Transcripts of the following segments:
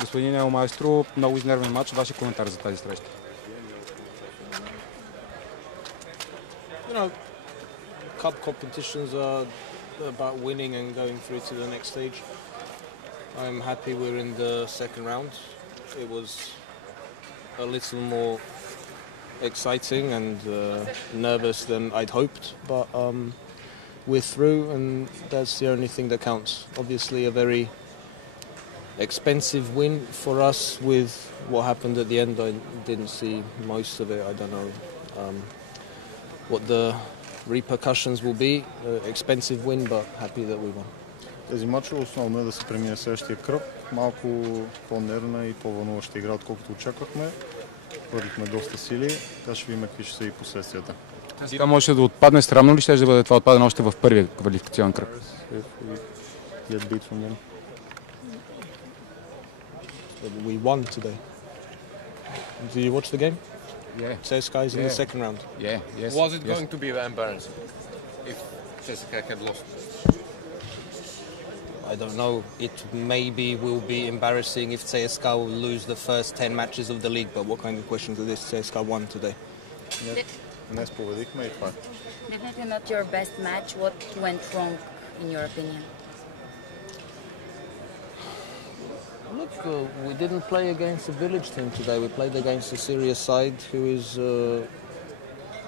Господин Ел Маестро, много изнервен матч. Вашия коментар за тази среща? You know, cup competitions are about winning and going through to the next stage. I'm happy we're in the second round. It was a little more exciting and nervous than I'd hoped, but we're through and that's the only thing that counts. Obviously a very expensive win for us with what happened at the end. I didn't see most of it. I don't know what the repercussions will be. Expensive win, but happy that we won. Тези мачове основно е да се премине следващия кръг. Малко по-нервна и по-вълнуваща игра, отколкото очаквахме. Хвърлихме доста сили, така ще видим какви ще са и последствията. Това може да отпадне. Странно ли ще да бъде това отпадане още в първия квалификационен кръг? We won today. Did you watch the game? Yeah. CSKA is in the second round. Yeah, yes. Was it going to be embarrassing if CSKA had lost? I don't know. It maybe will be embarrassing if CSKA will lose the first 10 matches of the league, but what kind of questions is this? CSKA won today. Днес победихме и това. Definitely not your best match. What went wrong, in your opinion? Look, we didn't play against a village team today. We played against a serious side who is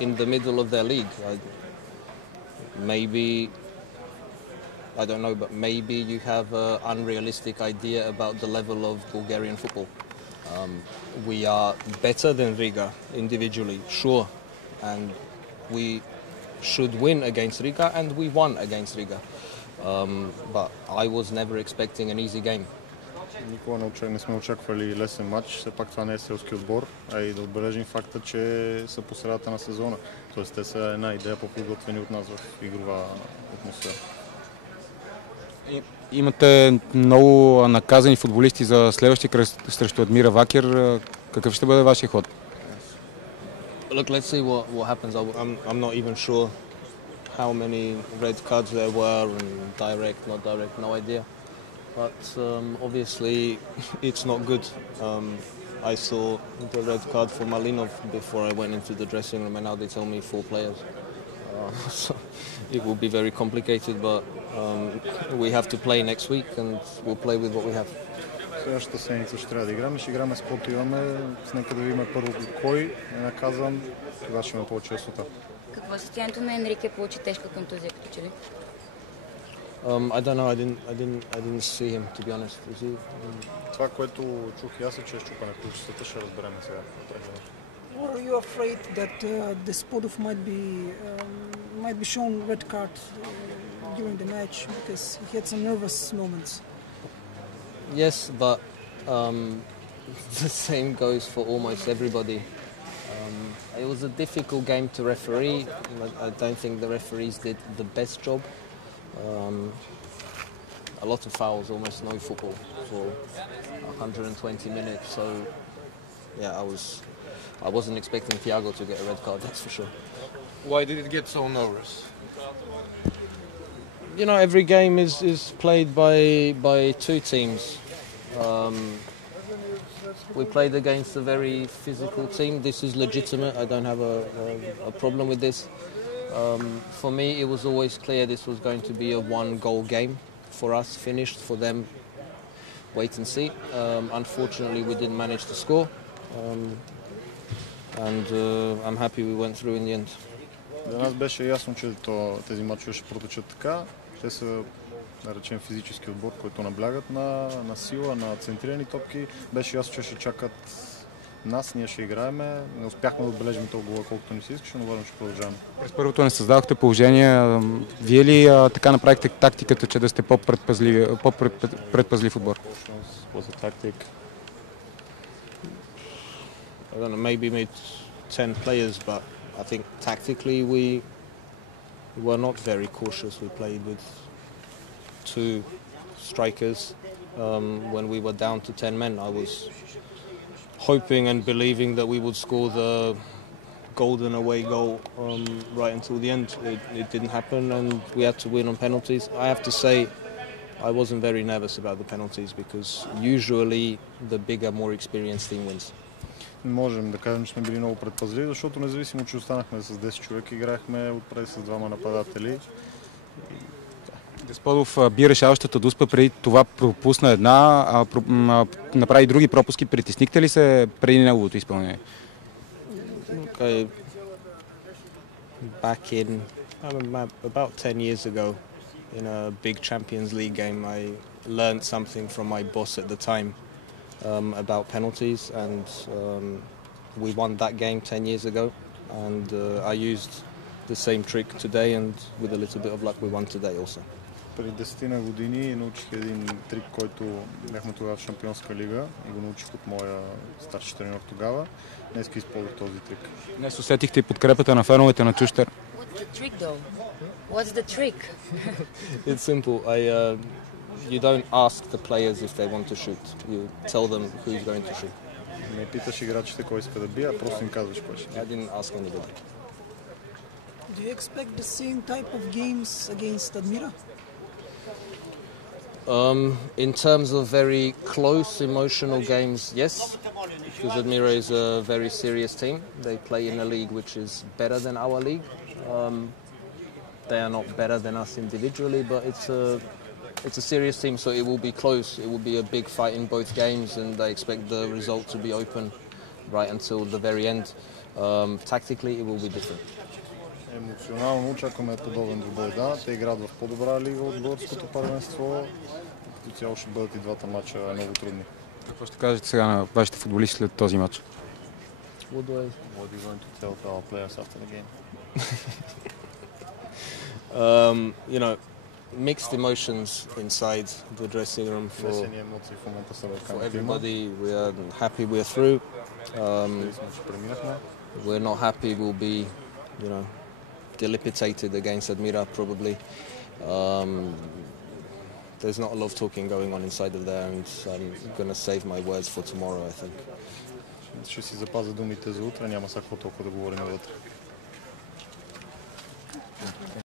in the middle of their league. I don't know, but maybe you have an unrealistic idea about the level of Bulgarian football. We are better than Riga individually, sure, and we should win against Riga, and we won against Riga. But I was never expecting an easy game. Никога не сме очаквали лесен матч, все пак това не е селски отбор, а и да отбележим факта, че са по средата на сезона. Тоест те са една идея по-подготвени от нас в игрова атмосфера. Имате много наказани футболисти за следващия кръг срещу Адмира Вакер. Какъв ще бъде вашия ход? Look, let's see what happens. I'm not even sure how many red cards there were and direct, not direct, no idea. But obviously it's not good. I saw the red card for Malinov before I went into the dressing room, and now they tell me 4 players. So it will be very complicated, but we have to play next week and we'll play with what we have. Следващата седмица ще трябва да играме. Ще играме с каквото имаме. Нека да видим първо кой е наказан, кога ще има повече яснота. Какво е състоянието на Енрике? Получи тежка контузия, като че ли? I don't know. I didn't see him, to be honest. Is he? Това, което чух и аз е, че е щупане на ключицата, ще разберем сега. Or are you afraid that Despodov might be shown red card during the match because he had some nervous moments? Yes, but the same goes for almost everybody. It was a difficult game to referee. I don't think the referees did the best job. A lot of fouls, almost no football for 120 minutes. So, yeah, I wasn't expecting Thiago to get a red card, that's for sure. Why did it get so nervous? You know, every game is played by 2 teams. We played against a very physical team. This is legitimate. I don't have a problem with this. For me, it was always clear this was going to be a 1-goal game. For us, finished. For them, wait and see. Unfortunately, we didn't manage to score. And I'm happy we went through in the end. За нас беше ясно, че тези мачове ще протечат така. Те са, да речем, физически отбор, който наблягат на сила, на центрирани топки. Беше ясно, че ще чакат нас, ние ще играеме. Не успяхме да отбележим толкова гола, колкото ни се искаше, но вървам, ще продължаваме. През първото не създадохте положение. Вие ли така направихте тактиката, че да сте по-предпазлив отбор? I don't know, maybe made 10 players, but I think tactically we were not very cautious. We played with 2 strikers when we were down to 10 men. I was hoping and believing that we would score the golden away goal right until the end. It didn't happen and we had to win on penalties. I have to say I wasn't very nervous about the penalties because usually the bigger, more experienced team wins. Можем да кажем, че сме били много предпазливи, защото независимо, че останахме с 10 човека, играхме отпред с двама нападатели. Десподов би решаващата дуспа, преди това пропусна една, направи други пропуски. Притеснихте ли се преди неговото изпълнение? Okay. Back in about 10 years ago, in a big Champions League game, I learned something from my boss at the time about penalties, and we won that game 10 years ago, and I used the same trick today, and with a little bit of luck we won today also. Преди 10 години научих един трик, който бяхме тогава в Шампионска лига и го научих от моя старши треньор тогава. Днес използвах този трик. Днес усетихте и подкрепата на феновете на Чущер. What's the trick though? What's the trick? It's simple. You don't ask the players if they want to shoot. You tell them who's going to shoot. Не питаш играчите кой иска да бие, а просто им казваш кой ще. I didn't ask anybody. Do you expect the same type of games against Admira? In terms of very close, emotional games, yes, because Admira is a very serious team. They play in a league which is better than our league. They are not better than us individually, but it's a serious team, so it will be close. It will be a big fight in both games, and I expect the result to be open right until the very end. Tactically, it will be different. Емоционално очакваме подобен двубой. Да, те играят в по-добра лига от българското първенство. Като цяло ще бъдат и двата матча много трудни. Какво ще кажете сега на вашите футболисти след този матч? What are you going to tell our players after the game? You know, mixed emotions inside the dressing room for everybody. We are happy we're through. We're not happy we'll be, you know, dilapidated against Admira probably. There's not a lot of talking going on inside of there, and I'm going to save my words for tomorrow, I think. Ще си запазя думите за утре, няма сега какво толкова да говорим вътре.